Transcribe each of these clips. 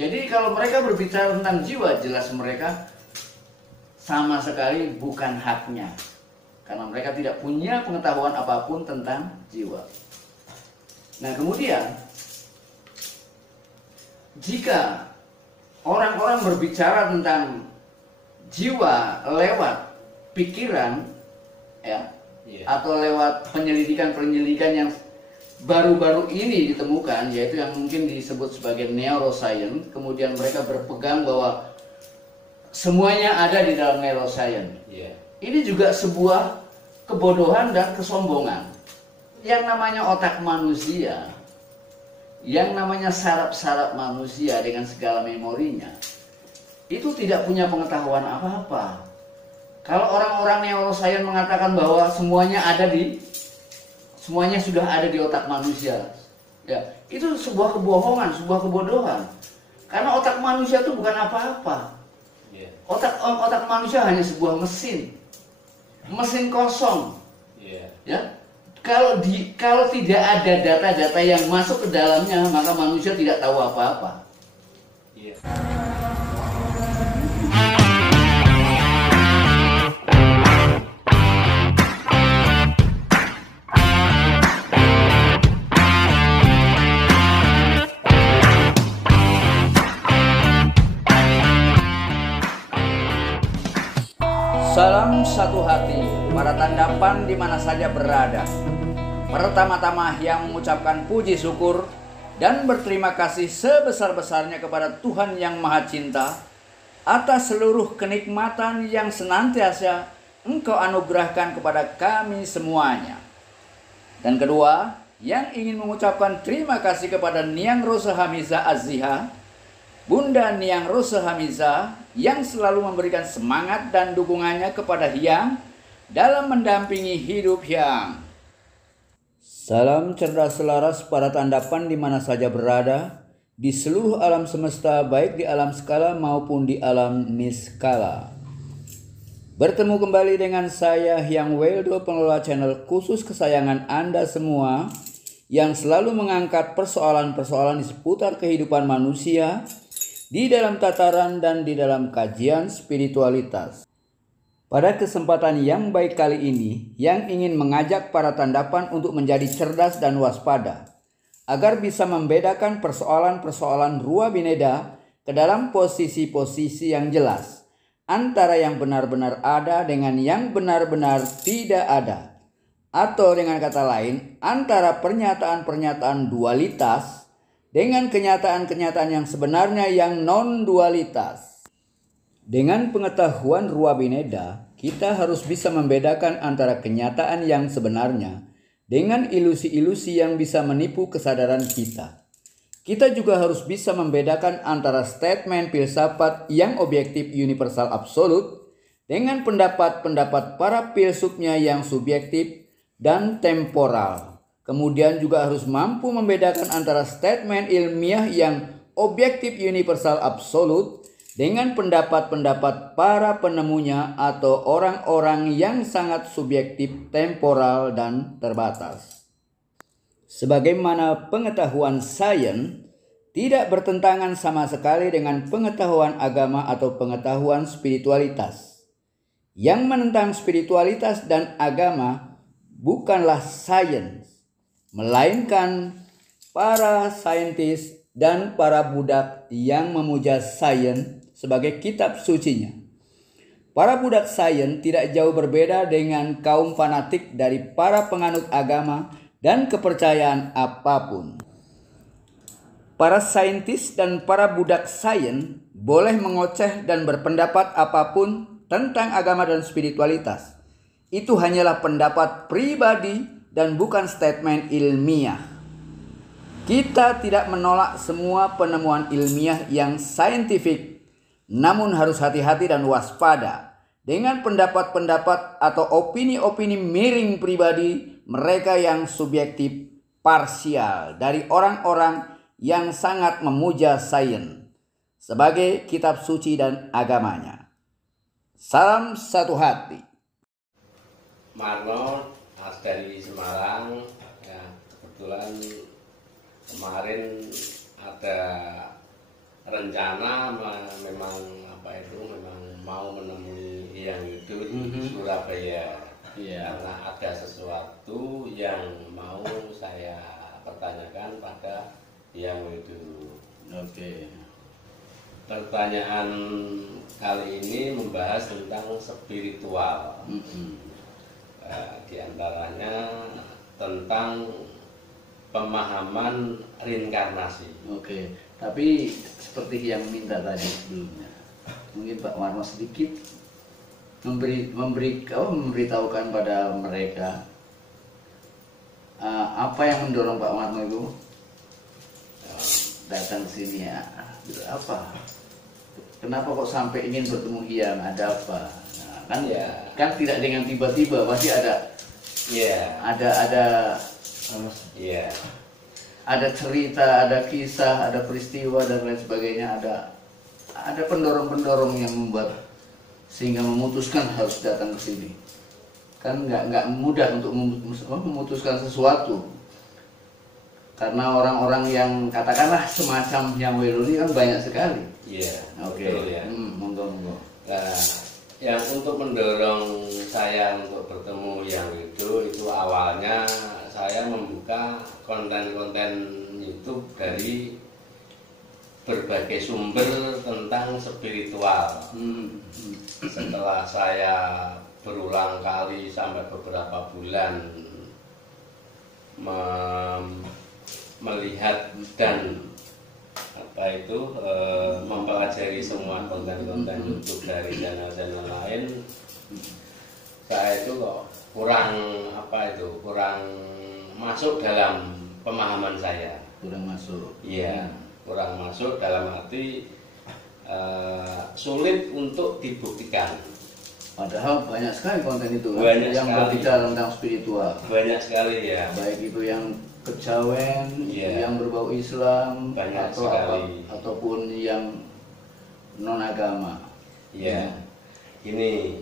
Jadi kalau mereka berbicara tentang jiwa, jelas mereka sama sekali bukan haknya. Karena mereka tidak punya pengetahuan apapun tentang jiwa. Nah kemudian, jika orang-orang berbicara tentang jiwa lewat pikiran, ya, atau lewat penyelidikan yang baru-baru ini ditemukan, yaitu yang mungkin disebut sebagai neuroscience, kemudian mereka berpegang bahwa semuanya ada di dalam neuroscience. Ini juga sebuah kebodohan dan kesombongan. Yang namanya otak manusia, yang namanya saraf-saraf manusia dengan segala memorinya, itu tidak punya pengetahuan apa-apa. Kalau orang-orang neuroscience mengatakan bahwa semuanya sudah ada di otak manusia, ya, itu sebuah kebohongan, sebuah kebodohan. Karena otak manusia itu bukan apa-apa. Otak manusia hanya sebuah mesin kosong. Ya, kalau tidak ada data-data yang masuk ke dalamnya, maka manusia tidak tahu apa-apa. Salam satu hati, para tandapan di mana saja berada. Pertama-tama yang mengucapkan puji syukur dan berterima kasih sebesar-besarnya kepada Tuhan yang Maha Cinta atas seluruh kenikmatan yang senantiasa Engkau anugerahkan kepada kami semuanya. Dan kedua, yang ingin mengucapkan terima kasih kepada Niang Rosa Hamiza Aziha, Bunda Niang Rosa Hamiza, yang selalu memberikan semangat dan dukungannya kepada Hyang dalam mendampingi hidup Hyang. Salam cerdas selaras para tandapan di mana saja berada, di seluruh alam semesta, baik di alam skala maupun di alam niskala. Bertemu kembali dengan saya Hyang Weldo, pengelola channel khusus kesayangan Anda semua, yang selalu mengangkat persoalan-persoalan di seputar kehidupan manusia, di dalam tataran dan di dalam kajian spiritualitas. Pada kesempatan yang baik kali ini, yang ingin mengajak para tandapan untuk menjadi cerdas dan waspada, agar bisa membedakan persoalan-persoalan Rua Bineda ke dalam posisi-posisi yang jelas, antara yang benar-benar ada dengan yang benar-benar tidak ada. Atau dengan kata lain, antara pernyataan-pernyataan dualitas dengan kenyataan-kenyataan yang sebenarnya yang non-dualitas. Dengan pengetahuan Rua Bineda, kita harus bisa membedakan antara kenyataan yang sebenarnya dengan ilusi-ilusi yang bisa menipu kesadaran kita. Kita juga harus bisa membedakan antara statement filsafat yang objektif universal absolut dengan pendapat-pendapat para filsufnya yang subjektif dan temporal. Kemudian juga harus mampu membedakan antara statement ilmiah yang objektif universal absolut dengan pendapat-pendapat para penemunya atau orang-orang yang sangat subjektif, temporal, dan terbatas. Sebagaimana pengetahuan sains tidak bertentangan sama sekali dengan pengetahuan agama atau pengetahuan spiritualitas. Yang menentang spiritualitas dan agama bukanlah sains, melainkan para saintis dan para budak yang memuja sains sebagai kitab sucinya. Para budak sains tidak jauh berbeda dengan kaum fanatik dari para penganut agama dan kepercayaan apapun. Para saintis dan para budak sains boleh mengoceh dan berpendapat apapun tentang agama dan spiritualitas. Itu hanyalah pendapat pribadi dan bukan statement ilmiah. Kita tidak menolak semua penemuan ilmiah yang saintifik, namun harus hati-hati dan waspada dengan pendapat-pendapat atau opini-opini miring pribadi mereka yang subjektif parsial dari orang-orang yang sangat memuja sains sebagai kitab suci dan agamanya. Salam satu hati. Marno dari Semarang, ya, kebetulan kemarin ada rencana memang memang mau menemui Hyang Wido di Surabaya. Karena ada sesuatu yang mau saya pertanyakan pada Hyang Wido. Pertanyaan kali ini membahas tentang spiritual. Di antaranya tentang pemahaman reinkarnasi. Tapi seperti yang minta tadi sebelumnya, mungkin Pak Warno sedikit memberitahukan pada mereka apa yang mendorong Pak Warno itu datang ke sini ya. Apa? Kenapa kok sampai ingin bertemu Hyang? Ada apa? Nah, kan tidak dengan tiba-tiba, pasti ada ada cerita, ada kisah, ada peristiwa dan lain sebagainya. Ada pendorong-pendorong yang membuat sehingga memutuskan harus datang ke sini. Kan nggak mudah untuk memutuskan sesuatu, karena orang-orang yang katakanlah semacam Hyang Wido ini kan banyak sekali. Monggo. Nah, yang untuk mendorong saya untuk bertemu Hyang Wido itu awalnya saya membuka konten-konten YouTube dari berbagai sumber tentang spiritual. Setelah saya berulang kali sampai beberapa bulan melihat dan mempelajari semua konten-konten YouTube dari channel-channel lain, saya itu kok kurang masuk dalam pemahaman saya. Kurang masuk dalam arti sulit untuk dibuktikan. Padahal banyak sekali konten itu kan? Yang sekali. berbicara tentang spiritual. Banyak sekali ya. Baik itu yang kejawen, yang berbau Islam, ataupun yang non agama. Ini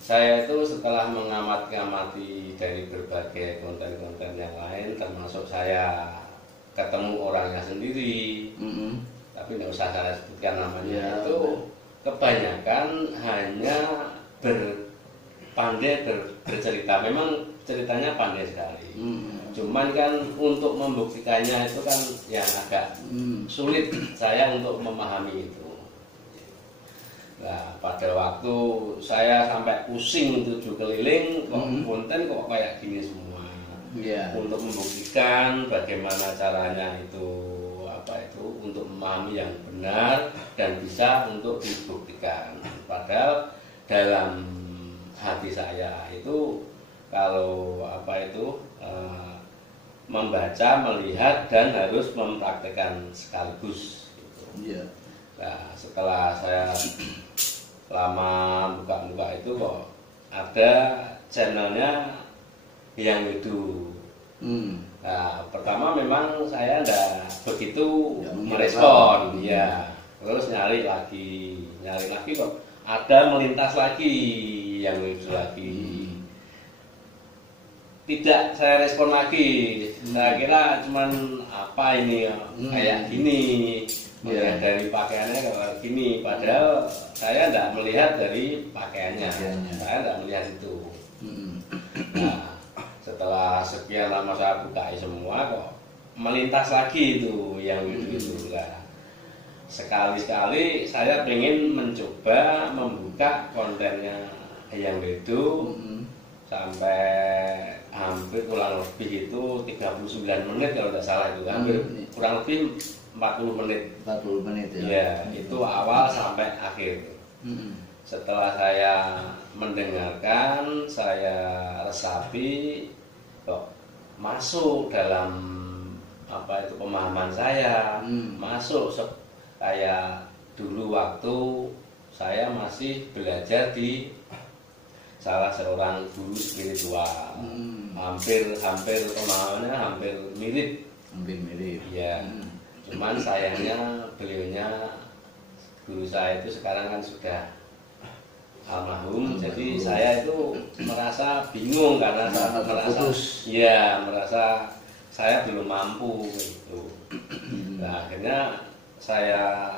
saya itu setelah mengamati dari berbagai konten-konten yang lain, termasuk saya ketemu orangnya sendiri, tapi nggak usah saya sebutkan namanya. Itu kebanyakan hanya pandai bercerita. Memang ceritanya pandai sekali. Cuman kan untuk membuktikannya itu kan yang agak sulit saya untuk memahami itu. Nah, pada waktu saya sampai pusing 7 keliling, konten kok kayak gini semua. Untuk membuktikan bagaimana caranya itu untuk memahami yang benar dan bisa untuk dibuktikan. Padahal dalam hati saya itu kalau membaca, melihat dan harus mempraktekkan sekaligus. Nah, setelah saya lama buka-buka itu kok ada channelnya Hyang Wido. Nah, pertama memang saya enggak begitu merespon, terus nyari lagi kok ada melintas lagi Hyang Wido lagi. Tidak saya respon lagi. Saya kira cuman apa ini kayak gini. Melihat dari pakaiannya kayak gini. Padahal saya tidak melihat dari pakaiannya. Saya tidak melihat itu. Nah, setelah sekian lama saya buka semua kok melintas lagi itu Hyang Wido itu. Sekali-sekali saya ingin mencoba membuka kontennya Hyang Wido sampai hampir kurang lebih itu 39 menit kalau tidak salah itu, hampir kurang lebih 40 menit. 40 menit itu awal sampai akhir. Setelah saya mendengarkan, saya resapi, kok masuk dalam pemahaman saya, masuk kayak dulu waktu saya masih belajar di salah seorang guru spiritual. Hampir pemahamannya hampir mirip. Cuman sayangnya beliaunya, guru saya itu sekarang kan sudah almarhum. Jadi saya itu merasa bingung karena merasa saya belum mampu gitu. Nah, akhirnya saya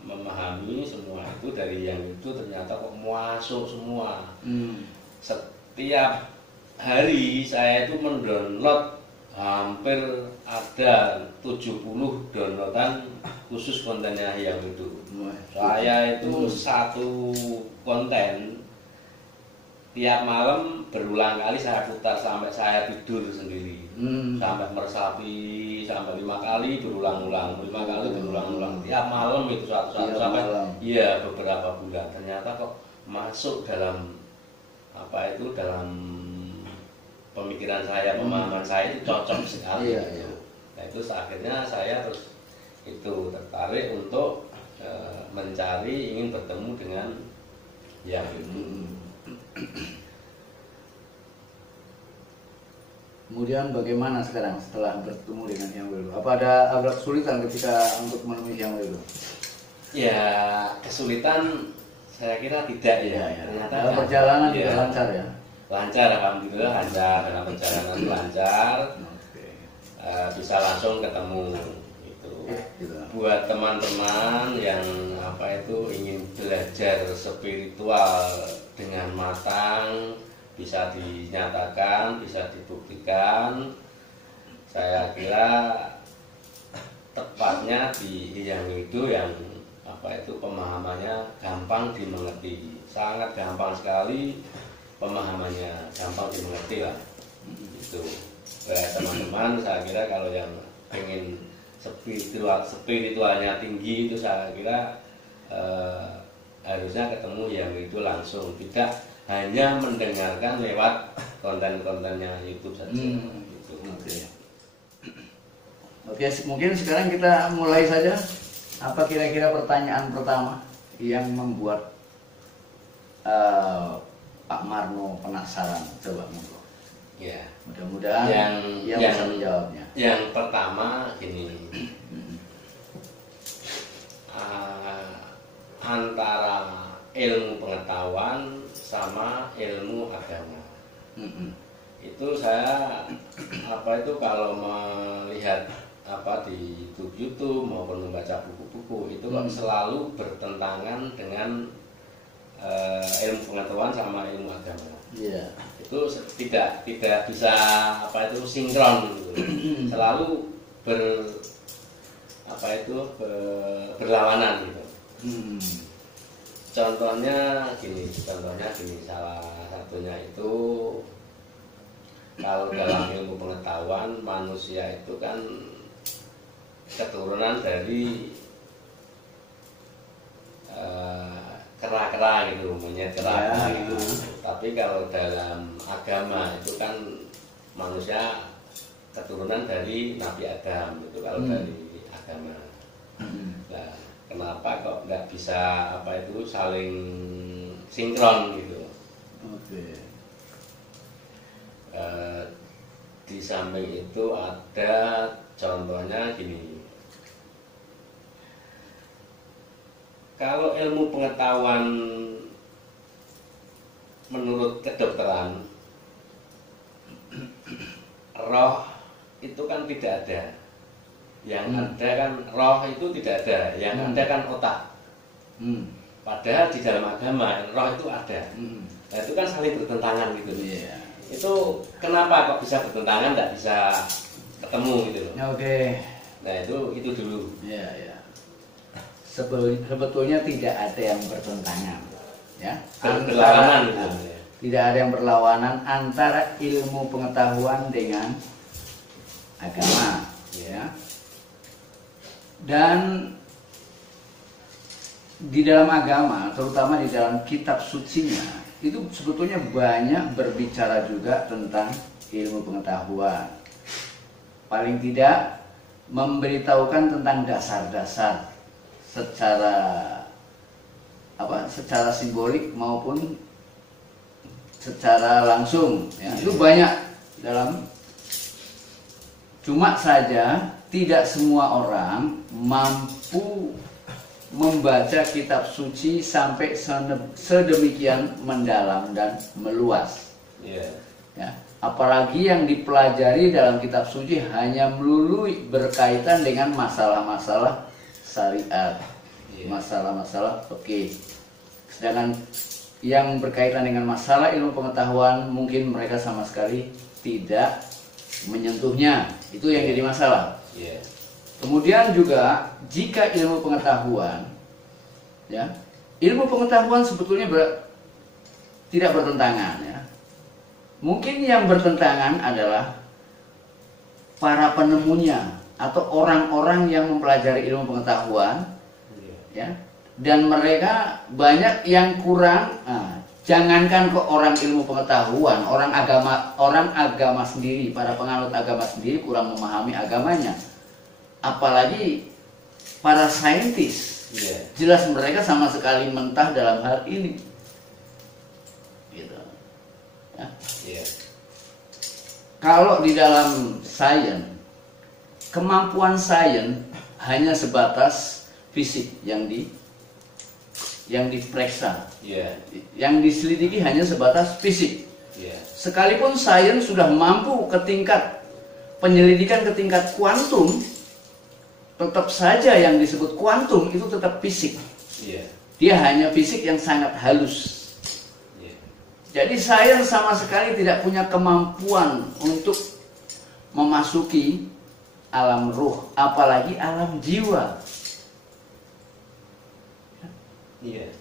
memahami semua itu dari yang itu ternyata kok masuk semua. Setiap hari saya itu mendownload hampir ada 70 downloadan khusus kontennya yang itu. Saya itu satu konten tiap malam berulang kali saya putar sampai saya tidur sendiri, sampai meresapi sampai 5 kali berulang-ulang, 5 kali berulang-ulang tiap malam itu satu-satu sampai iya beberapa bulan. Ternyata kok masuk dalam dalam pemikiran saya, pemahaman saya itu cocok sekali. Nah itu akhirnya saya terus itu tertarik untuk mencari, ingin bertemu dengan yang itu. Kemudian bagaimana sekarang setelah bertemu dengan yang itu? Apa ada agak kesulitan ketika untuk menemui yang itu? Ya kesulitan saya kira tidak ya. Ternyata perjalanan juga lancar ya. Lancar, alhamdulillah lancar, dalam perjalanan lancar. Bisa langsung ketemu itu. Buat teman-teman yang ingin belajar spiritual dengan matang, bisa dinyatakan, bisa dibuktikan. Saya kira tepatnya di yang itu yang pemahamannya gampang dimengerti, sangat gampang sekali pemahamannya, gampang dimengerti lah. Itu teman-teman, saya kira kalau yang pengen spiritualnya tinggi itu saya kira harusnya ketemu yang itu langsung, tidak hanya mendengarkan lewat konten-kontennya YouTube saja. Gitu. Oke, mungkin sekarang kita mulai saja. Apa kira-kira pertanyaan pertama yang membuat Pak Marno penasaran? Coba monggo. Ya. Mudah-mudahan yang bisa menjawabnya. Yang pertama gini, antara ilmu pengetahuan sama ilmu agama. Itu saya kalau melihat di YouTube maupun membaca buku-buku itu kok selalu bertentangan dengan ilmu pengetahuan sama ilmu agama. Itu tidak bisa sinkron gitu. Selalu berlawanan gitu. Contohnya gini, salah satunya itu kalau dalam ilmu pengetahuan manusia itu kan keturunan dari kera-kera gitu, monyet kera gitu. Tapi kalau dalam agama itu kan manusia keturunan dari Nabi Adam itu kalau dari agama. Nah, kenapa kok nggak bisa saling sinkron gitu? Di samping itu ada contohnya gini. Kalau ilmu pengetahuan menurut kedokteran, roh itu kan tidak ada. Yang ada kan roh itu tidak ada, yang ada kan otak. Padahal di dalam agama roh itu ada. Nah, itu kan saling bertentangan gitu. Itu kenapa kok bisa bertentangan, tidak bisa ketemu gitu loh. Nah itu dulu. Sebetulnya tidak ada yang bertentangan, ya. Berlawanan gitu. Tidak ada yang berlawanan antara ilmu pengetahuan dengan agama, ya. Dan di dalam agama, terutama di dalam kitab sucinya, itu sebetulnya banyak berbicara juga tentang ilmu pengetahuan. Paling tidak memberitahukan tentang dasar-dasar secara simbolik maupun secara langsung, ya. Itu banyak dalam, cuma saja tidak semua orang mampu membaca kitab suci sampai sedemikian mendalam dan meluas. Ya. apalagi yang dipelajari dalam kitab suci hanya melulu berkaitan dengan masalah-masalah syariat, masalah-masalah fikih. Sedangkan yang berkaitan dengan masalah ilmu pengetahuan mungkin mereka sama sekali tidak menyentuhnya. Itu yang jadi masalah. Kemudian juga jika ilmu pengetahuan, ya, ilmu pengetahuan sebetulnya tidak bertentangan, ya. Mungkin yang bertentangan adalah para penemunya atau orang-orang yang mempelajari ilmu pengetahuan, ya, dan mereka banyak yang kurang. Jangankan ke orang ilmu pengetahuan, orang agama sendiri, para penganut agama sendiri kurang memahami agamanya, apalagi para saintis. Jelas mereka sama sekali mentah dalam hal ini. Gitu. Ya. Kalau di dalam sains, kemampuan sains hanya sebatas fisik yang diperiksa, yang diselidiki hanya sebatas fisik. Sekalipun sains sudah mampu ke tingkat penyelidikan ke tingkat kuantum, tetap saja yang disebut kuantum itu tetap fisik. Dia hanya fisik yang sangat halus. Jadi sains sama sekali tidak punya kemampuan untuk memasuki alam ruh, apalagi alam jiwa.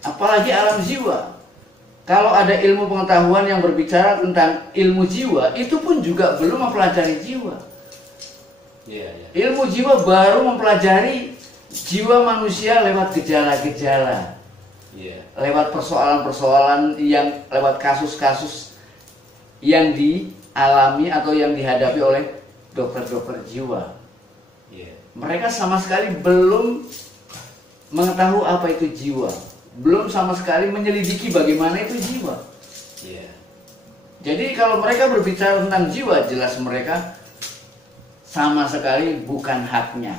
Apalagi alam jiwa. Kalau ada ilmu pengetahuan yang berbicara tentang ilmu jiwa, itu pun juga belum mempelajari jiwa. Ilmu jiwa baru mempelajari jiwa manusia lewat gejala-gejala, lewat persoalan-persoalan yang lewat kasus-kasus yang dialami atau yang dihadapi oleh dokter-dokter jiwa. Mereka sama sekali belum mengetahui apa itu jiwa, belum sama sekali menyelidiki bagaimana itu jiwa. Jadi kalau mereka berbicara tentang jiwa, jelas mereka sama sekali bukan haknya,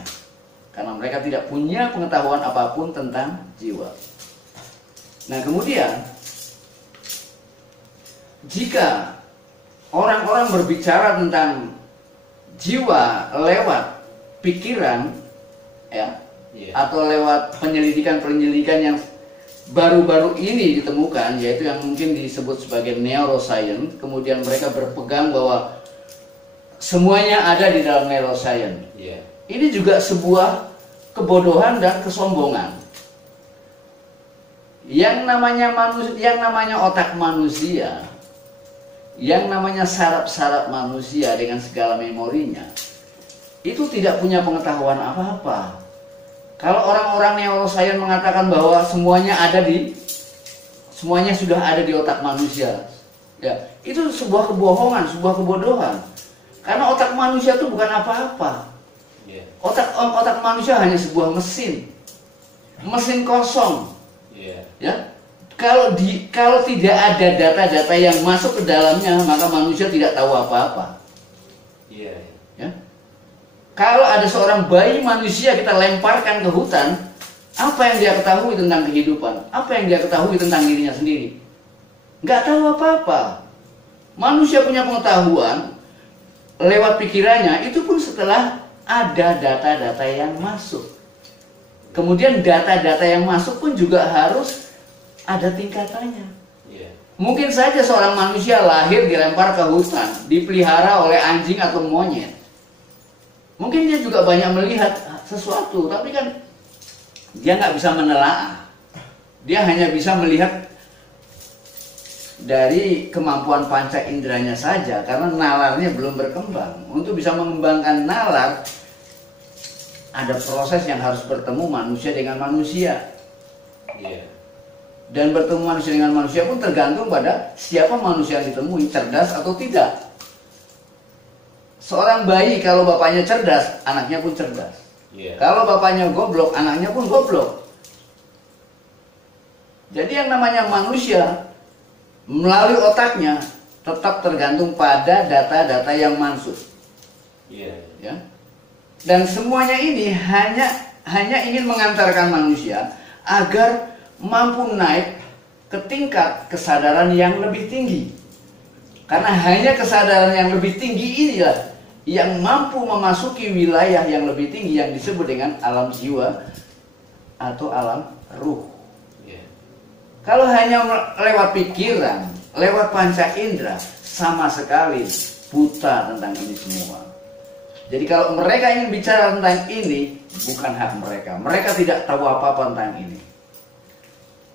karena mereka tidak punya pengetahuan apapun tentang jiwa. Nah, kemudian jika orang-orang berbicara tentang jiwa lewat pikiran, ya, atau lewat penyelidikan yang baru-baru ini ditemukan, yaitu yang mungkin disebut sebagai neuroscience, kemudian mereka berpegang bahwa semuanya ada di dalam neuroscience. Ini juga sebuah kebodohan dan kesombongan. Yang namanya otak manusia, yang namanya saraf-saraf manusia dengan segala memorinya, itu tidak punya pengetahuan apa-apa. Kalau orang-orang neuroscience mengatakan bahwa semuanya sudah ada di otak manusia, ya, itu sebuah kebohongan, sebuah kebodohan. Karena otak manusia itu bukan apa-apa. Otak manusia hanya sebuah mesin kosong. Ya, kalau tidak ada data-data yang masuk ke dalamnya, maka manusia tidak tahu apa-apa. Ya. Kalau ada seorang bayi manusia kita lemparkan ke hutan, apa yang dia ketahui tentang kehidupan? Apa yang dia ketahui tentang dirinya sendiri? Nggak tahu apa-apa. Manusia punya pengetahuan lewat pikirannya, itu pun setelah ada data-data yang masuk. Kemudian data-data yang masuk pun juga harus ada tingkatannya. Mungkin saja seorang manusia lahir dilempar ke hutan, dipelihara oleh anjing atau monyet. Mungkin dia juga banyak melihat sesuatu, tapi kan dia nggak bisa menelaah. Dia hanya bisa melihat dari kemampuan panca inderanya saja, karena nalarnya belum berkembang. Untuk bisa mengembangkan nalar, ada proses yang harus bertemu manusia dengan manusia. Dan bertemu manusia dengan manusia pun tergantung pada siapa manusia yang ditemui, cerdas atau tidak. Seorang bayi kalau bapaknya cerdas, anaknya pun cerdas. Kalau bapaknya goblok, anaknya pun goblok. Jadi yang namanya manusia melalui otaknya tetap tergantung pada data-data yang masuk. Ya. Dan semuanya ini hanya ingin mengantarkan manusia agar mampu naik ke tingkat kesadaran yang lebih tinggi. Karena hanya kesadaran yang lebih tinggi inilah yang mampu memasuki wilayah yang lebih tinggi yang disebut dengan alam jiwa atau alam ruh. Kalau hanya lewat pikiran, lewat panca indera, sama sekali buta tentang ini semua. Jadi kalau mereka ingin bicara tentang ini, bukan hak mereka. Mereka tidak tahu apa-apa tentang ini.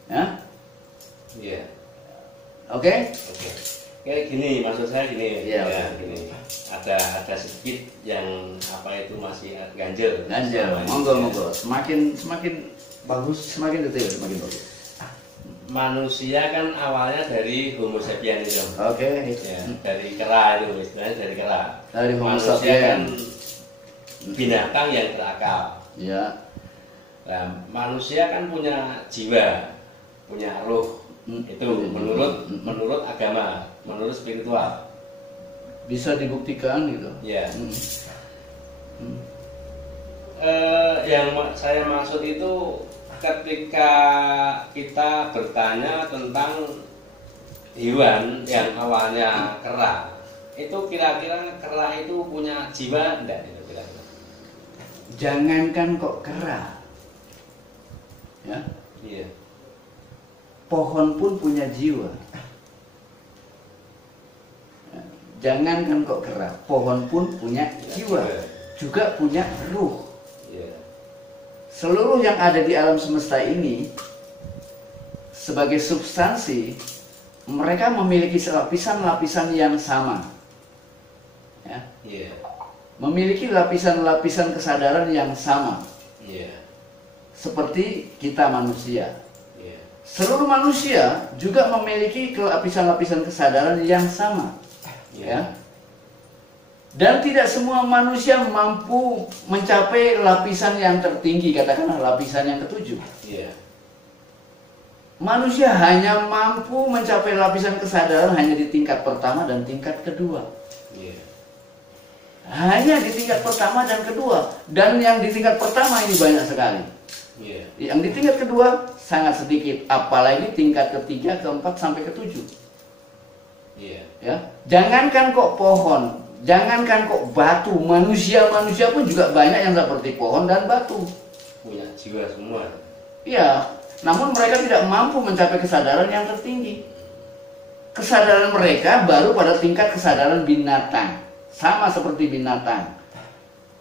Ya? Iya. Oke? Oke. Kayak gini, maksud saya gini. Iya. Ya, gini. Ada sedikit yang apa itu masih ganjel. Ganjel. Monggo. Semakin bagus, semakin detail, semakin bagus. Manusia kan awalnya dari Homo sapiens itu. Oke. Ya, dari kera itu istilahnya dari kera. Dari Homo manusia sapiens. kan binatang yang berakal. Ya. Nah, manusia kan punya jiwa, punya roh. Itu menurut agama, menurut spiritual. Bisa dibuktikan gitu. Ya. Yang saya maksud itu ketika kita bertanya tentang hewan yang awalnya kera, itu kira-kira kera itu punya jiwa enggak? Kira-kira? Jangankan kok kera, ya. Iya. Pohon pun punya jiwa. Jangankan kok kera, pohon pun punya jiwa, juga punya ruh. Seluruh yang ada di alam semesta ini sebagai substansi, mereka memiliki lapisan-lapisan yang sama, ya. Memiliki lapisan-lapisan kesadaran yang sama, seperti kita manusia. Seluruh manusia juga memiliki lapisan-lapisan kesadaran yang sama, ya. Dan tidak semua manusia mampu mencapai lapisan yang tertinggi, katakanlah lapisan yang ketujuh. Manusia hanya mampu mencapai lapisan kesadaran hanya di tingkat pertama dan tingkat kedua. Hanya di tingkat pertama dan kedua. Dan yang di tingkat pertama ini banyak sekali. Yang di tingkat kedua sangat sedikit, apalagi tingkat ketiga, keempat sampai ketujuh. Ya, jangankan kok pohon, jangankan kok batu, manusia pun juga banyak yang seperti pohon dan batu. Punya jiwa semua. Iya, namun mereka tidak mampu mencapai kesadaran yang tertinggi. Kesadaran mereka baru pada tingkat kesadaran binatang, sama seperti binatang.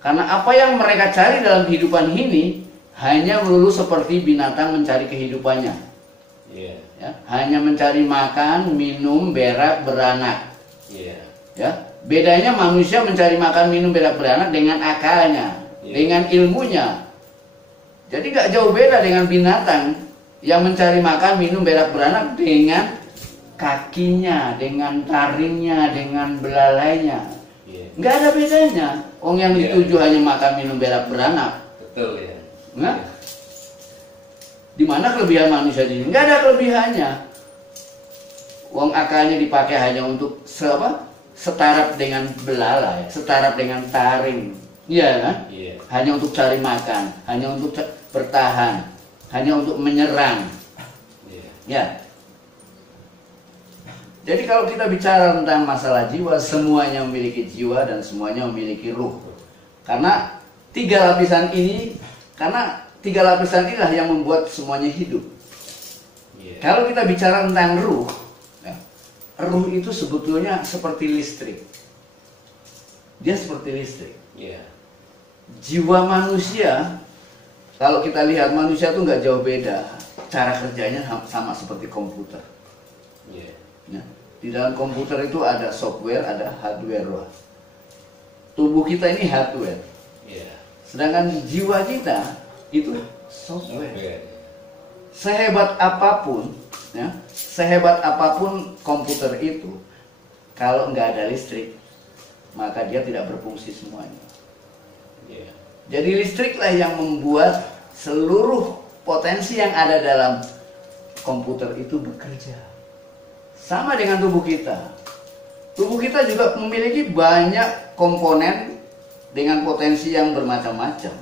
Karena apa yang mereka cari dalam kehidupan ini hanya melulu seperti binatang mencari kehidupannya. Ya, hanya mencari makan, minum, berak, beranak. Ya, bedanya manusia mencari makan, minum, berak, beranak dengan akalnya, dengan ilmunya. Jadi gak jauh beda dengan binatang yang mencari makan, minum, berak, beranak dengan kakinya, dengan taringnya, dengan belalainya. Gak ada bedanya. Orang yang dituju hanya makan, minum, berak, beranak. Betul ya. Nah, di mana kelebihan manusia di sini? Nggak ada kelebihannya. Uang akalnya dipakai hanya untuk setarap dengan belalai, setarap dengan taring, iya kan? Hanya untuk cari makan, hanya untuk bertahan, hanya untuk menyerang. Ya. Jadi kalau kita bicara tentang masalah jiwa, semuanya memiliki jiwa dan semuanya memiliki ruh. Karena tiga lapisan inilah yang membuat semuanya hidup. Kalau kita bicara tentang ruh, ya, ruh itu sebetulnya seperti listrik. Dia seperti listrik. Jiwa manusia, kalau kita lihat manusia itu nggak jauh beda. Cara kerjanya sama seperti komputer. Ya. Di dalam komputer itu ada software, ada hardware. Tubuh kita ini hardware. Sedangkan jiwa kita itu software. Sehebat apapun, ya, sehebat apapun komputer itu, kalau nggak ada listrik, maka dia tidak berfungsi semuanya. Jadi listriklah yang membuat seluruh potensi yang ada dalam komputer itu bekerja. Sama dengan tubuh kita. Tubuh kita juga memiliki banyak komponen dengan potensi yang bermacam-macam.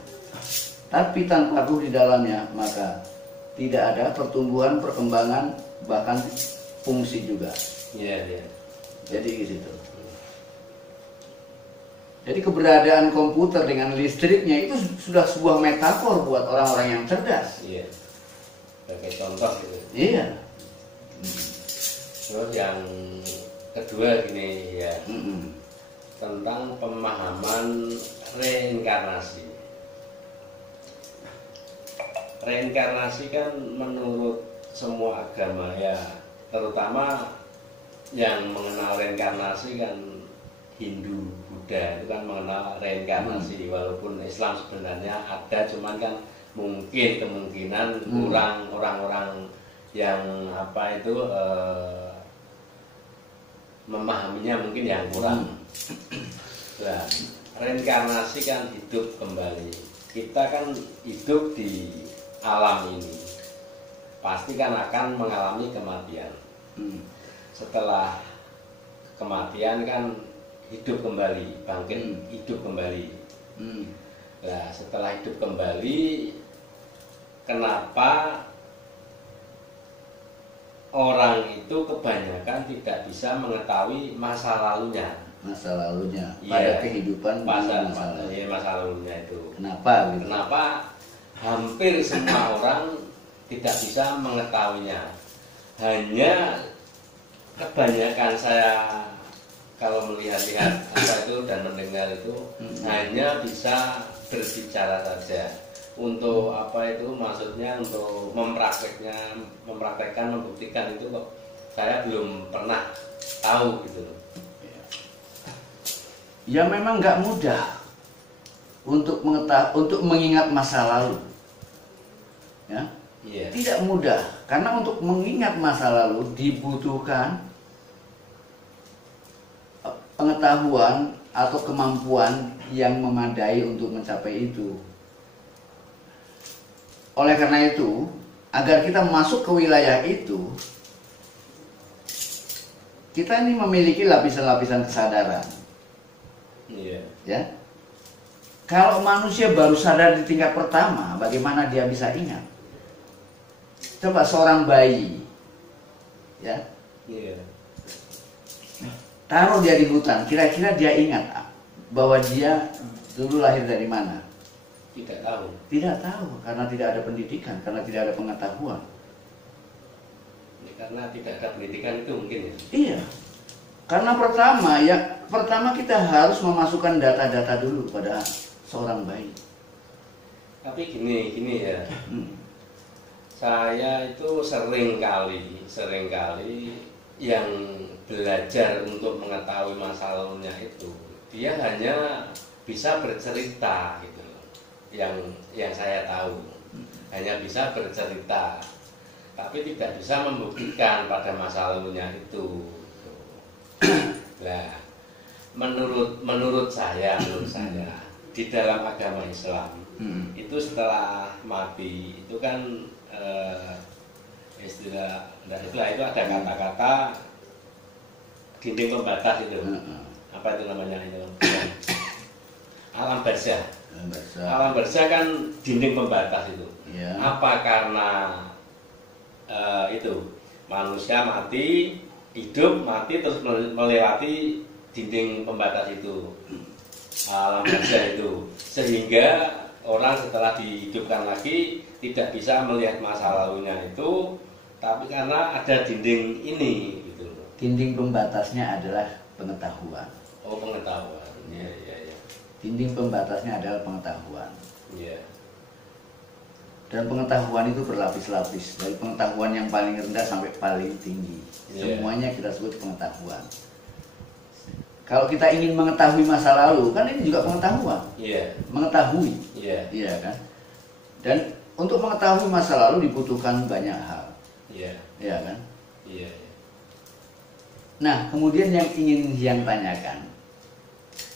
Tapi tanpa ruh di dalamnya, maka tidak ada pertumbuhan, perkembangan, bahkan fungsi juga. Jadi gitu. Jadi keberadaan komputer dengan listriknya itu sudah sebuah metafor buat orang-orang yang cerdas. Iya. Sebagai contoh gitu. Iya. Terus yang kedua gini ya, tentang pemahaman reinkarnasi. Reinkarnasi kan menurut semua agama ya, terutama yang mengenal reinkarnasi kan Hindu, Buddha itu kan mengenal reinkarnasi. Walaupun Islam sebenarnya ada, cuman kan mungkin kemungkinan kurang orang-orang yang apa itu memahaminya mungkin yang kurang. Nah, reinkarnasi kan hidup kembali. Kita kan hidup di alam ini, pasti kan akan mengalami kematian. Setelah kematian kan hidup kembali, bangkit hidup kembali. Nah, setelah hidup kembali, kenapa orang itu kebanyakan tidak bisa mengetahui masa lalunya? Masa lalunya pada kehidupan masa lalunya itu. Kenapa? Gitu? Kenapa hampir semua orang tidak bisa mengetahuinya? Hanya kebanyakan saya kalau melihat-lihat apa itu dan mendengar itu hanya bisa berbicara saja. Untuk apa itu maksudnya, untuk mempraktekkan, membuktikan itu kok saya belum pernah tahu gitu loh. Ya memang nggak mudah untuk mengingat masa lalu. Ya. Tidak mudah, karena untuk mengingat masa lalu dibutuhkan pengetahuan atau kemampuan yang memadai untuk mencapai itu. Oleh karena itu, agar kita masuk ke wilayah itu, kita ini memiliki lapisan-lapisan kesadaran. Ya. Kalau manusia baru sadar di tingkat pertama, bagaimana dia bisa ingat? Coba seorang bayi, ya, taruh dia di hutan, kira-kira dia ingat bahwa dia dulu lahir dari mana? Tidak tahu. Tidak tahu, karena tidak ada pendidikan, karena tidak ada pengetahuan. Karena tidak ada pendidikan itu mungkin ya? Iya. Karena pertama kita harus memasukkan data-data dulu pada seorang bayi. Tapi gini ya. Saya itu sering kali yang belajar untuk mengetahui masa lalunya itu, dia hanya bisa bercerita gitu loh. Yang saya tahu hanya bisa bercerita, tapi tidak bisa membuktikan pada masa lalunya itu. Nah, menurut saya di dalam agama Islam itu setelah mati itu kan istilah itu ada kata-kata dinding pembatas itu. Apa itu namanya itu? Alam barzah. Alam barzah kan dinding pembatas itu. Apa karena itu manusia mati, hidup, mati terus melewati dinding pembatas itu, alam barzah itu, sehingga orang setelah dihidupkan lagi tidak bisa melihat masa lalunya itu, tapi karena ada dinding ini gitu. Dinding pembatasnya adalah pengetahuan. Oh, pengetahuan. Iya. Dinding pembatasnya adalah pengetahuan. Iya. Dan pengetahuan itu berlapis-lapis, dari pengetahuan yang paling rendah sampai paling tinggi. Semuanya kita sebut pengetahuan. Kalau kita ingin mengetahui masa lalu, kan ini juga pengetahuan. Mengetahui. Iya kan? Dan untuk mengetahui masa lalu dibutuhkan banyak hal. Iya kan? Nah, kemudian yang tanyakan,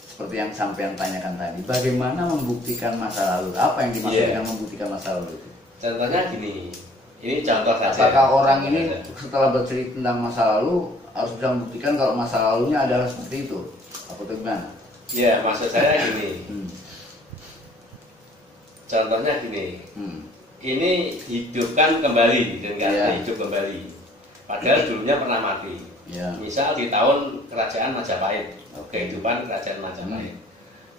seperti yang sampean tanyakan tadi, bagaimana membuktikan masa lalu? Apa yang dimaksud dengan membuktikan masa lalu itu? Contohnya gini, ini contoh saja. Apakah orang ini setelah bercerita tentang masa lalu harus bisa membuktikan kalau masa lalunya adalah seperti itu? Apa itu gimana? Iya, maksud saya gini. Contohnya gini. Ini hidupkan kembali, hidup kembali. Padahal dulunya pernah mati. Ya. Misal di tahun kerajaan Majapahit, Oke. kehidupan kerajaan Majapahit.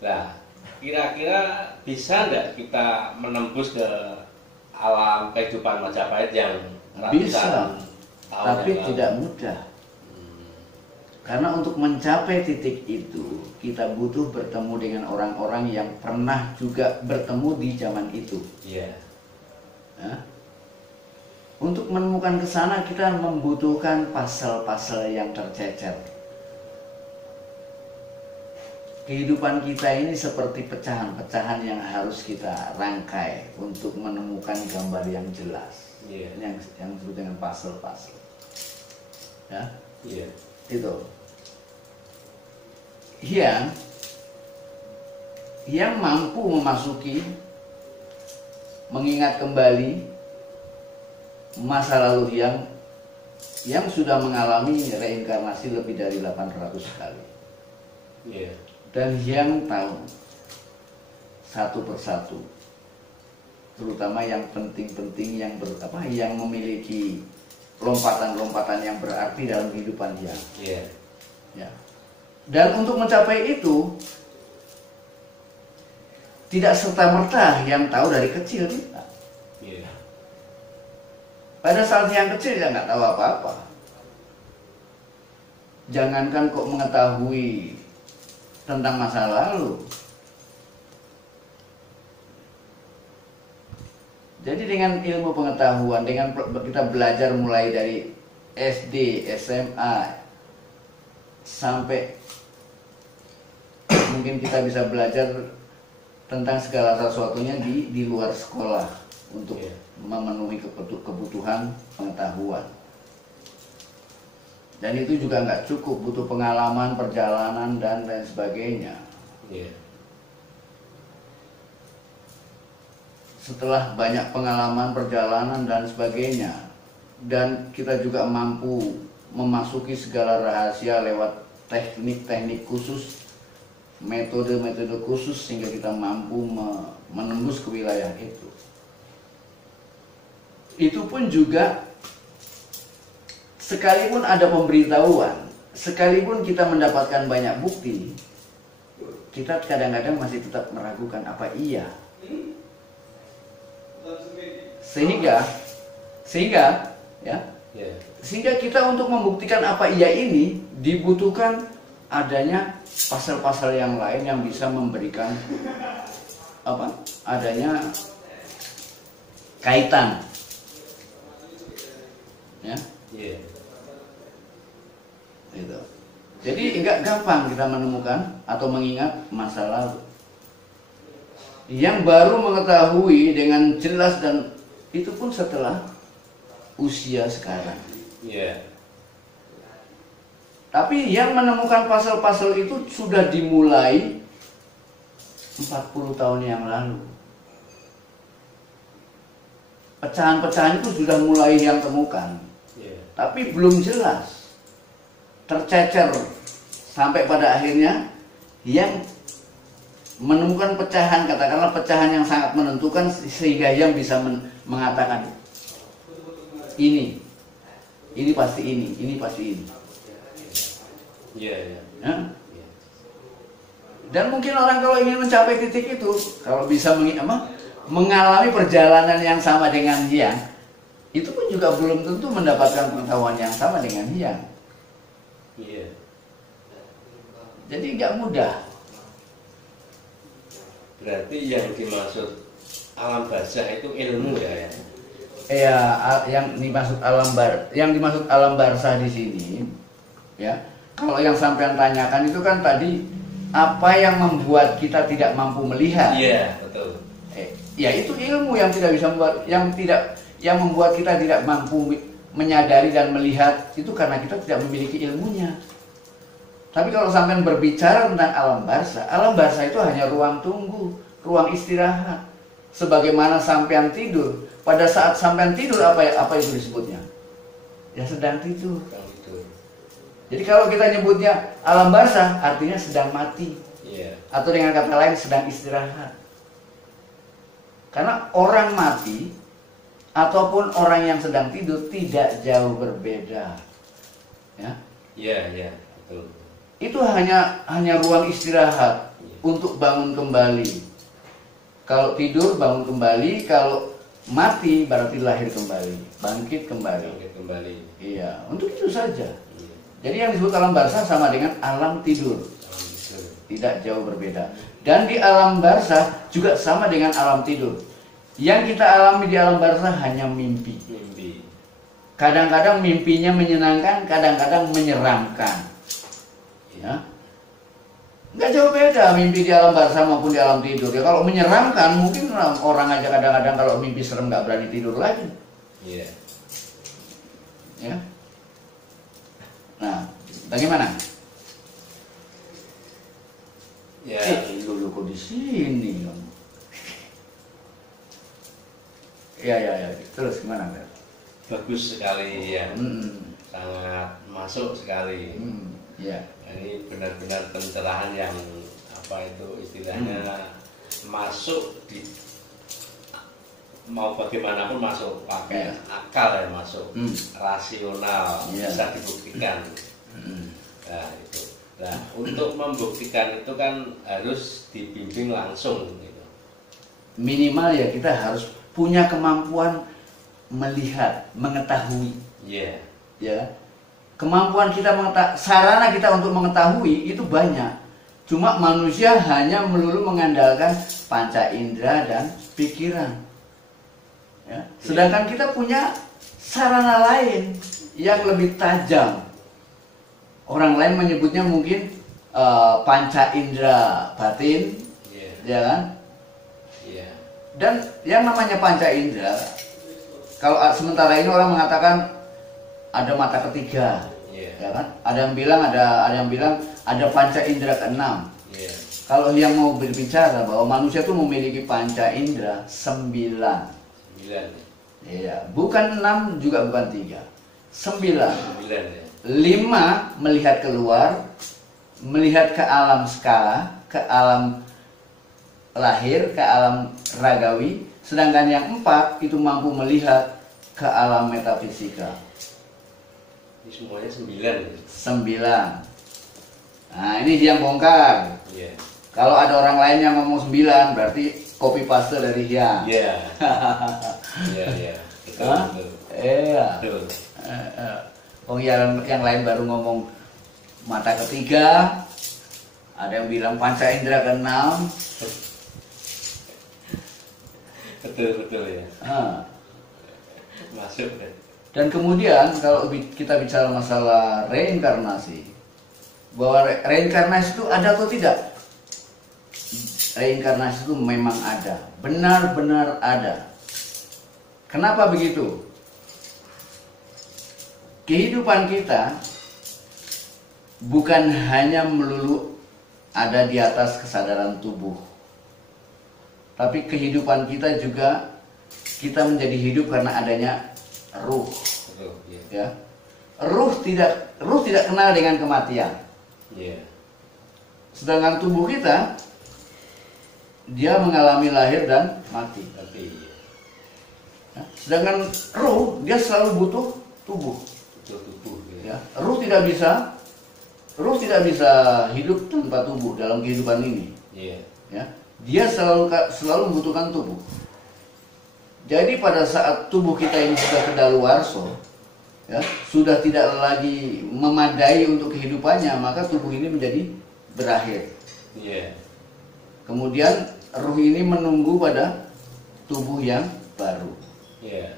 Nah, kira-kira bisa nggak kita menembus ke alam kehidupan Majapahit yang Bisa, ratusan tahun tapi yang lalu? tidak mudah. Karena untuk mencapai titik itu, kita butuh bertemu dengan orang-orang yang pernah juga bertemu di zaman itu. Iya. Ya. Untuk menemukan ke sana kita membutuhkan pasal-pasal yang tercecer. Kehidupan kita ini seperti pecahan-pecahan yang harus kita rangkai untuk menemukan gambar yang jelas. Iya. Yang disebut dengan pasal-pasal. Ya, Iya. itu. Yang mampu memasuki, mengingat kembali masa lalu yang sudah mengalami reinkarnasi lebih dari 800 kali. Iya. Dan yang tahu satu persatu, terutama yang penting-penting, yang memiliki lompatan-lompatan yang berarti dalam kehidupan dia. Iya. Ya. Dan untuk mencapai itu tidak serta-merta yang tahu dari kecil kita. Iya. Pada saat yang kecil dia nggak tahu apa-apa. Jangankan kok mengetahui tentang masa lalu. Jadi dengan ilmu pengetahuan, dengan kita belajar mulai dari SD, SMA, sampai mungkin kita bisa belajar tentang segala sesuatunya di luar sekolah untuk memenuhi kebutuhan pengetahuan. Dan itu juga nggak cukup, butuh pengalaman, perjalanan, dan lain sebagainya. Iya. Setelah banyak pengalaman, perjalanan, dan sebagainya, dan kita juga mampu memasuki segala rahasia lewat teknik-teknik khusus, metode-metode khusus, sehingga kita mampu menembus ke wilayah itu. Itu pun juga sekalipun ada pemberitahuan, sekalipun kita mendapatkan banyak bukti, kita kadang-kadang masih tetap meragukan apa iya. Sehingga kita untuk membuktikan apa iya ini dibutuhkan adanya pasal-pasal yang lain yang bisa memberikan adanya kaitan, ya. Iya. Gitu. Jadi enggak gampang kita menemukan atau mengingat masa lalu. Yang baru mengetahui dengan jelas, dan itu pun setelah usia sekarang. Iya. Tapi yang menemukan pasal-pasal itu sudah dimulai 40 tahun yang lalu. Pecahan-pecahan itu sudah mulai yang temukan. Iya. Tapi belum jelas, tercecer, sampai pada akhirnya yang menemukan pecahan, katakanlah pecahan yang sangat menentukan, sehingga yang bisa mengatakan ini pasti ini pasti ini. Iya, iya. Ya? Dan mungkin orang kalau ingin mencapai titik itu, kalau bisa mengalami perjalanan yang sama dengan Hyang, itu pun juga belum tentu mendapatkan pengetahuan yang sama dengan Hyang. Iya. Jadi nggak mudah. Berarti yang dimaksud alam barzah itu ilmu ya? Ya, yang dimaksud alam barzah di sini, ya. Kalau yang sampean tanyakan itu kan tadi apa yang membuat kita tidak mampu melihat? Iya, betul. Ya itu ilmu yang tidak bisa yang membuat kita tidak mampu menyadari dan melihat, itu karena kita tidak memiliki ilmunya. Tapi kalau sampean berbicara tentang alam barzah itu hanya ruang tunggu, ruang istirahat. Sebagaimana sampean tidur, pada saat sampean tidur apa itu disebutnya? Ya sedang tidur. Jadi kalau kita nyebutnya alam barzah, artinya sedang mati. Iya. Atau dengan kata lain sedang istirahat. Karena orang mati ataupun orang yang sedang tidur tidak jauh berbeda. Ya. Iya, iya, betul. Itu hanya ruang istirahat untuk bangun kembali. Kalau tidur bangun kembali, kalau mati berarti lahir kembali, bangkit kembali. Bangkit kembali. Iya, untuk itu saja. Iya. Jadi yang disebut alam barzah sama dengan alam tidur, tidak jauh berbeda. Dan di alam barzah juga sama dengan alam tidur. Yang kita alami di alam barzah hanya mimpi. Mimpi. Kadang-kadang mimpinya menyenangkan, kadang-kadang menyeramkan. Ya, nggak jauh beda mimpi di alam barzah maupun di alam tidur. Ya kalau menyeramkan mungkin orang aja kadang-kadang kalau mimpi serem nggak berani tidur lagi. Iya. Ya. Nah, bagaimana? Ya. Dulu kok di sini. Ya. Terus gimana? Bagus sekali ya. Hmm. Sangat masuk sekali. Ya. Ini benar-benar pencerahan yang apa itu istilahnya masuk di mau bagaimanapun masuk pakai akal ya, masuk rasional, bisa dibuktikan. Nah itu. Nah untuk membuktikan itu kan harus dibimbing langsung gitu. Minimal ya kita harus punya kemampuan melihat, mengetahui. Iya. Ya. Kemampuan kita sarana kita untuk mengetahui itu banyak. Cuma manusia hanya melulu mengandalkan panca indera dan pikiran. Ya. Sedangkan kita punya sarana lain yang lebih tajam. Orang lain menyebutnya mungkin panca indera batin, ya kan? Iya. Dan yang namanya panca indera, kalau sementara ini orang mengatakan ada mata ketiga, ya kan? Ada yang bilang ada panca indera keenam. Kalau yang mau berbicara bahwa manusia itu memiliki panca indera 9. Iya, bukan 6 juga bukan 3. 9. 5 melihat keluar, melihat ke alam skala, ke alam lahir, ke alam ragawi. Sedangkan yang 4 itu mampu melihat ke alam metafisika. Ini semuanya 9. Nah ini yang bongkar. Kalau ada orang lain yang ngomong 9 berarti copy paste dari Hyang. Iya. Betul. Iya. Yang lain baru ngomong mata ketiga. Ada yang bilang panca indera keenam. Betul ya. Masuk deh. Dan kemudian kalau kita bicara masalah reinkarnasi, bahwa reinkarnasi itu ada atau tidak? Reinkarnasi itu memang ada, benar-benar ada. Kenapa begitu? Kehidupan kita bukan hanya melulu ada di atas kesadaran tubuh, tapi kehidupan kita juga kita menjadi hidup karena adanya ruh. Ya. Ruh tidak kenal dengan kematian. Sedangkan tubuh kita dia mengalami lahir dan mati. Ya. Sedangkan ruh dia selalu butuh tubuh. Ya. Ruh tidak bisa hidup tanpa tubuh dalam kehidupan ini. Ya. Dia selalu membutuhkan tubuh. Jadi pada saat tubuh kita ini sudah kedaluarsa, ya, sudah tidak lagi memadai untuk kehidupannya, maka tubuh ini menjadi berakhir. Kemudian ruh ini menunggu pada tubuh yang baru. Ya.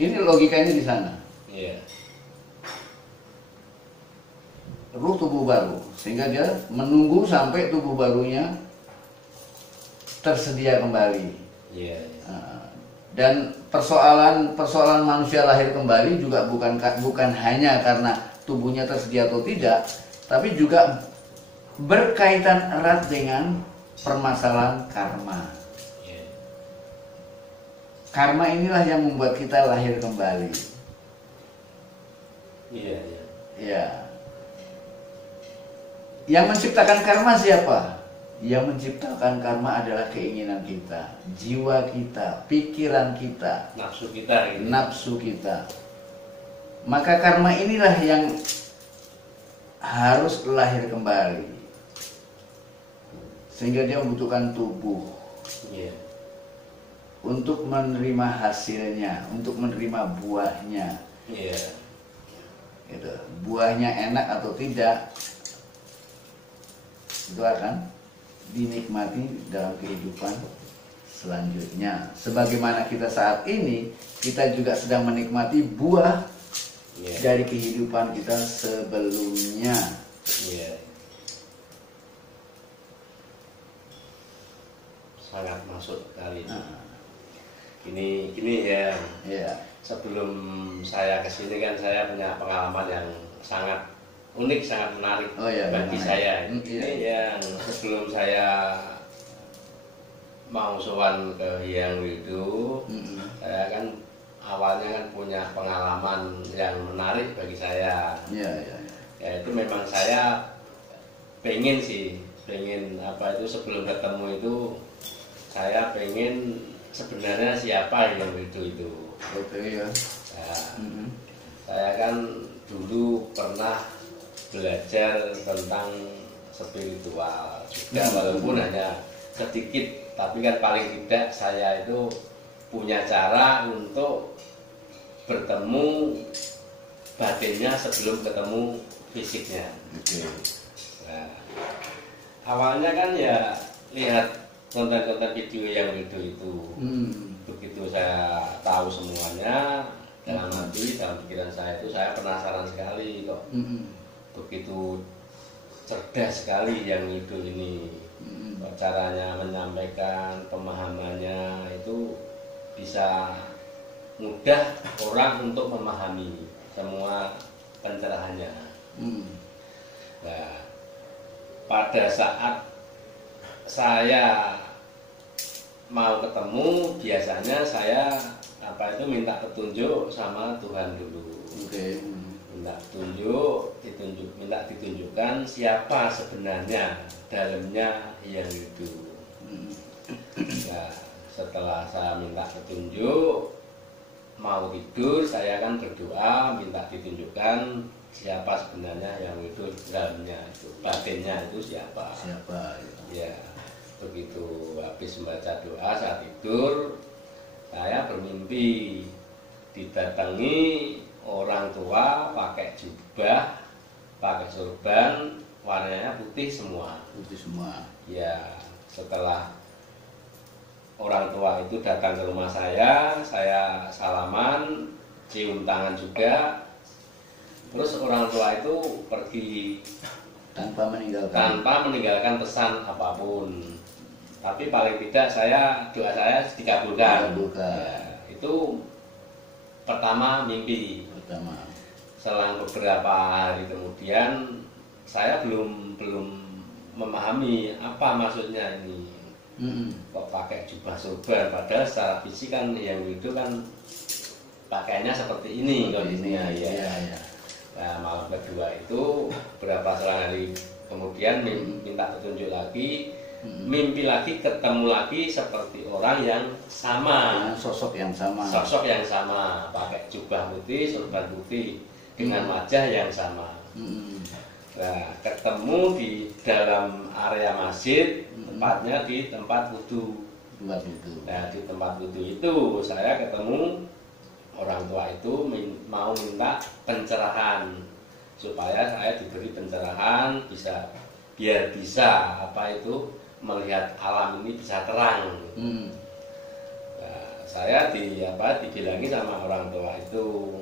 Ini logikanya di sana. Ruh tubuh baru, sehingga dia menunggu sampai tubuh barunya tersedia kembali. Dan persoalan manusia lahir kembali juga bukan hanya karena tubuhnya tersedia atau tidak, tapi juga berkaitan erat dengan permasalahan karma. Karma inilah yang membuat kita lahir kembali. Ya. Yang menciptakan karma siapa? Yang menciptakan karma adalah keinginan kita, jiwa kita, pikiran kita, nafsu kita. Nafsu kita. Maka karma inilah yang harus lahir kembali, sehingga dia membutuhkan tubuh untuk menerima hasilnya, untuk menerima buahnya. Gitu. Buahnya enak atau tidak, itu akan dinikmati dalam kehidupan selanjutnya. Sebagaimana kita saat ini, kita juga sedang menikmati buah dari kehidupan kita sebelumnya. Sangat masuk kali. Gini ya. Sebelum saya kesini kan saya punya pengalaman yang sangat unik, sangat menarik bagi saya. Ini yang sebelum saya mau sowan ke Hyang Wido, saya kan awalnya kan punya pengalaman yang menarik bagi saya. Ya itu memang saya pengen sebelum ketemu itu saya pengen sebenarnya siapa Hyang Wido itu. Saya kan dulu pernah belajar tentang spiritual juga, walaupun hanya sedikit, tapi kan paling tidak saya itu punya cara untuk bertemu batinnya sebelum ketemu fisiknya. Nah, awalnya kan ya lihat konten-konten video yang itu. Begitu saya tahu semuanya, dalam hati, dalam pikiran saya itu saya penasaran sekali kok. Begitu cerdas sekali yang itu ini. Caranya menyampaikan pemahamannya itu bisa mudah orang untuk memahami semua pencerahannya. Nah, pada saat saya mau ketemu, biasanya saya minta petunjuk sama Tuhan dulu. Minta ditunjukkan siapa sebenarnya dalamnya Hyang Wido. Nah, setelah saya minta petunjuk, mau tidur saya kan berdoa minta ditunjukkan siapa sebenarnya Hyang Wido dalamnya itu, batinnya itu siapa. Ya, begitu habis membaca doa saya tidur, saya bermimpi didatangi orang tua pakai jubah, pakai sorban, warnanya putih semua. Ya, setelah orang tua itu datang ke rumah saya salaman, cium tangan juga. Terus orang tua itu pergi tanpa meninggalkan pesan apapun. Tapi paling tidak doa saya dikabulkan. Ya, itu pertama mimpi. Selang beberapa hari kemudian saya belum memahami apa maksudnya ini. Kok pakai jubah sorban, padahal secara fisik kan yang itu kan pakainya seperti ini kondisinya. Nah, malam kedua itu berapa selang hari kemudian minta petunjuk lagi, mimpi lagi, ketemu lagi seperti orang yang sama, sosok yang sama, pakai jubah putih, sorban putih, dengan wajah yang sama. Nah, ketemu di dalam area masjid, tepatnya di tempat wudhu. Nah, di tempat wudhu itu saya ketemu orang tua itu mau minta pencerahan supaya saya diberi pencerahan biar bisa melihat alam ini bisa terang. Nah, saya dibilangi sama orang tua itu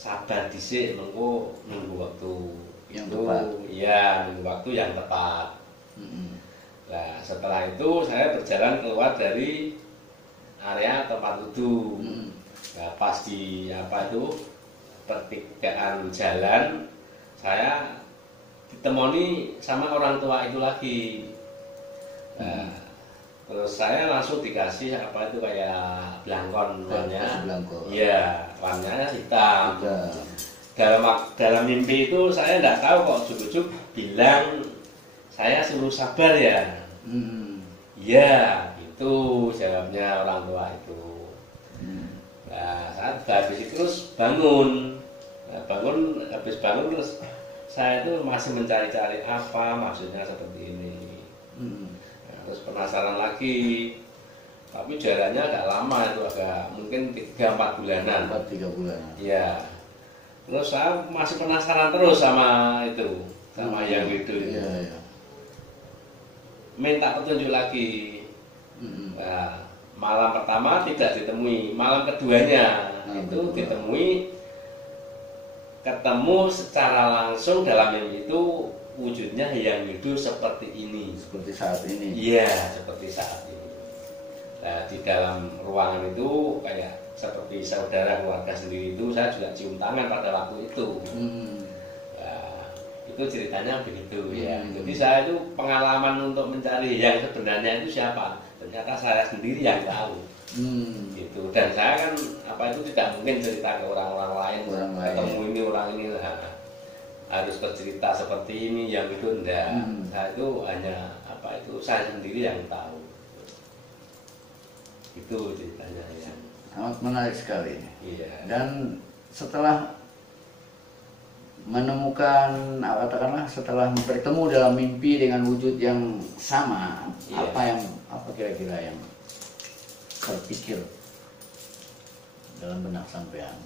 sabar dhisik, nunggu waktu yang tepat. Iya, nunggu waktu yang tepat. Nah, setelah itu saya berjalan keluar dari area tempat wudhu. Nah, pas di pertigaan jalan, saya ditemani sama orang tua itu lagi. Nah, terus saya langsung dikasih kayak belangkon warnanya. Iya, warnanya hitam. Dalam mimpi itu saya tidak tahu kok jujuk bilang saya suruh sabar ya. Iya, itu jawabnya orang tua itu. Nah, saat habis itu terus bangun. Nah, habis bangun terus saya itu masih mencari-cari apa maksudnya seperti ini. Nah, terus penasaran lagi, tapi jaraknya agak lama itu, agak mungkin 3-4 bulanan. 3 bulanan. Iya. Terus saya masih penasaran terus sama itu, sama yang itu. Iya. Minta petunjuk lagi. Nah, malam pertama tidak ditemui, malam keduanya itu ditemui, ketemu secara langsung dalam mimpi itu wujudnya Hyang Wido seperti ini, seperti saat ini. Iya, seperti saat ini. Nah, di dalam ruangan itu kayak seperti saudara keluarga sendiri, itu saya juga cium tangan pada waktu itu. Nah, itu ceritanya begitu ya. Jadi saya itu pengalaman untuk mencari yang sebenarnya itu siapa, ternyata saya sendiri yang tahu. Gitu. Dan saya kan itu tidak mungkin cerita ke orang-orang lain, ketemu ini orang ini, harus bercerita seperti ini, yang itu enggak. Saya itu hanya saya sendiri yang tahu. Itu ceritanya ya. Sangat menarik sekali. Iya. Dan setelah menemukan, katakanlah setelah bertemu dalam mimpi dengan wujud yang sama, iya. apa kira-kira yang terpikir dalam benak sampean?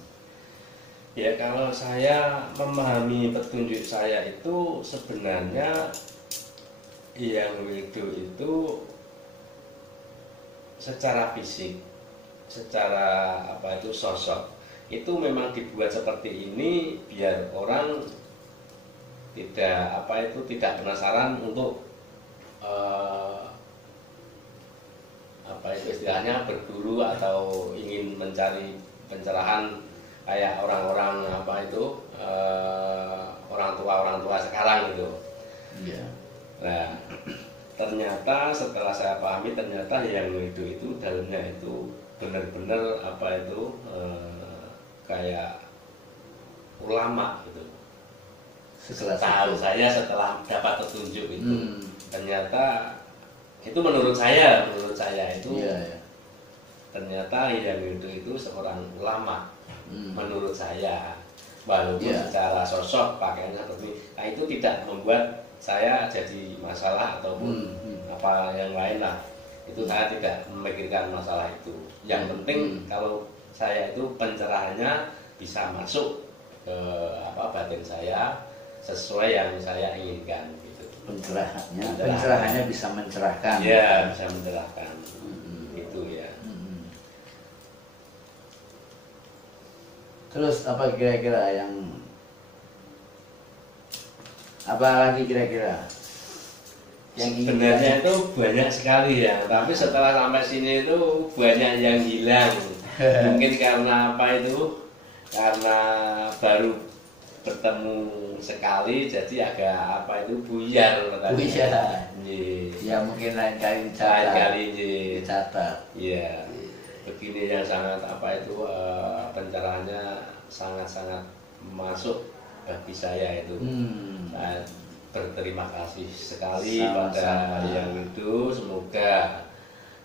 Ya, kalau saya memahami petunjuk saya itu sebenarnya Hyang Wido itu secara fisik, secara sosok itu memang dibuat seperti ini biar orang tidak penasaran untuk istilahnya berburu atau ingin mencari pencerahan kayak orang-orang orang tua sekarang gitu. Yeah. Nah, ternyata setelah saya pahami, ternyata Hyang Wido itu dalamnya itu benar-benar kayak ulama gitu. Tahu saya setelah dapat petunjuk itu, ternyata itu menurut saya itu ternyata Hyang Wido itu seorang ulama menurut saya, walaupun secara sosok pakaiannya seperti itu tidak membuat saya jadi masalah ataupun apa yang lain lah. Itu saya tidak memikirkan masalah itu. Yang penting kalau saya itu pencerahannya bisa masuk ke batin saya sesuai yang saya inginkan gitu. Pencerahannya bisa mencerahkan. Ya, bisa mencerahkan. Itu ya. Terus apa kira-kira yang lagi kira-kira yang sebenarnya itu banyak sekali ya, tapi setelah sampai sini itu banyak yang hilang. Mungkin karena karena baru bertemu sekali, jadi agak buyar. Ya mungkin lain kali dicatat. Iya. Begini yang sangat pencerahannya sangat-sangat masuk bagi saya itu. Saya berterima kasih sekali pada Hyang Wido. Semoga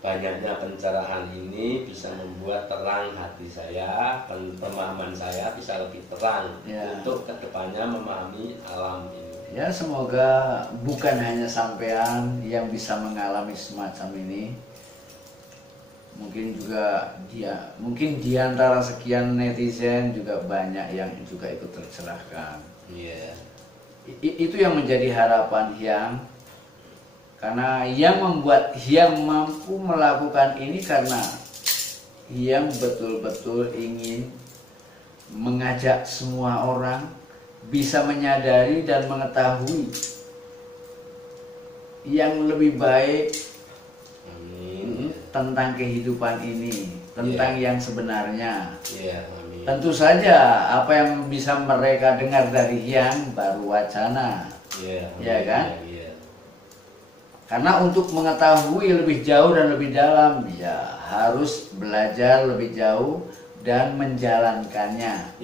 banyaknya pencerahan ini bisa membuat terang hati saya, pemahaman saya bisa lebih terang untuk kedepannya memahami alam ini. Ya, semoga bukan hanya sampean yang bisa mengalami semacam ini. Mungkin di antara sekian netizen juga banyak yang juga ikut tercerahkan. Iya. Itu yang menjadi harapan Hyang, karena yang membuat Hyang mampu melakukan ini karena Hyang betul-betul ingin mengajak semua orang bisa menyadari dan mengetahui yang lebih baik tentang kehidupan ini, tentang yang sebenarnya. Tentu saja apa yang bisa mereka dengar dari Hyang baru wacana, ya kan? Karena untuk mengetahui lebih jauh dan lebih dalam, ya harus belajar lebih jauh dan menjalankannya.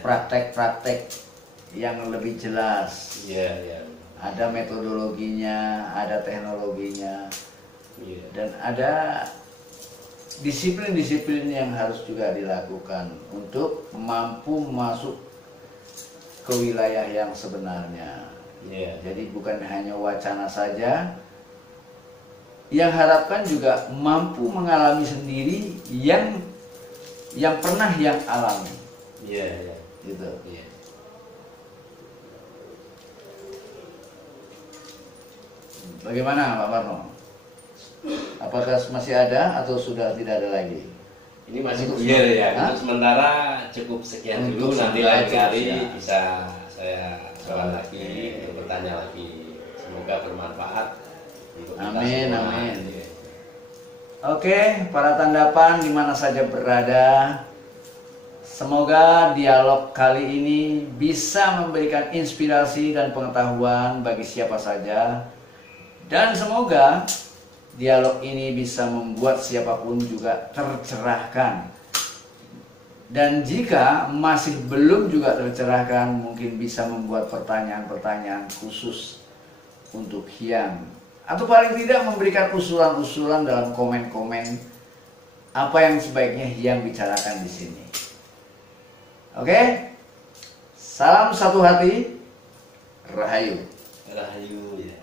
Praktek-praktek yang lebih jelas. Ada metodologinya, ada teknologinya. Dan ada disiplin-disiplin yang harus juga dilakukan untuk mampu masuk ke wilayah yang sebenarnya. Jadi bukan hanya wacana saja, yang harapkan juga mampu mengalami sendiri yang pernah yang alami. Gitu. Bagaimana Pak Parno? Apakah masih ada atau sudah tidak ada lagi? Ini masih buyar ya. Untuk sementara cukup sekian dulu. Nanti lain kali bisa saya soal lagi, untuk bertanya lagi. Semoga bermanfaat untuk kita semua. Amin. Oke, para tandapan di mana saja berada, semoga dialog kali ini bisa memberikan inspirasi dan pengetahuan bagi siapa saja. Dan semoga dialog ini bisa membuat siapapun juga tercerahkan. Dan jika masih belum juga tercerahkan, mungkin bisa membuat pertanyaan-pertanyaan khusus untuk Hyang. Atau paling tidak memberikan usulan-usulan dalam komen-komen apa yang sebaiknya Hyang bicarakan di sini. Oke? Salam satu hati. Rahayu. Rahayu ya.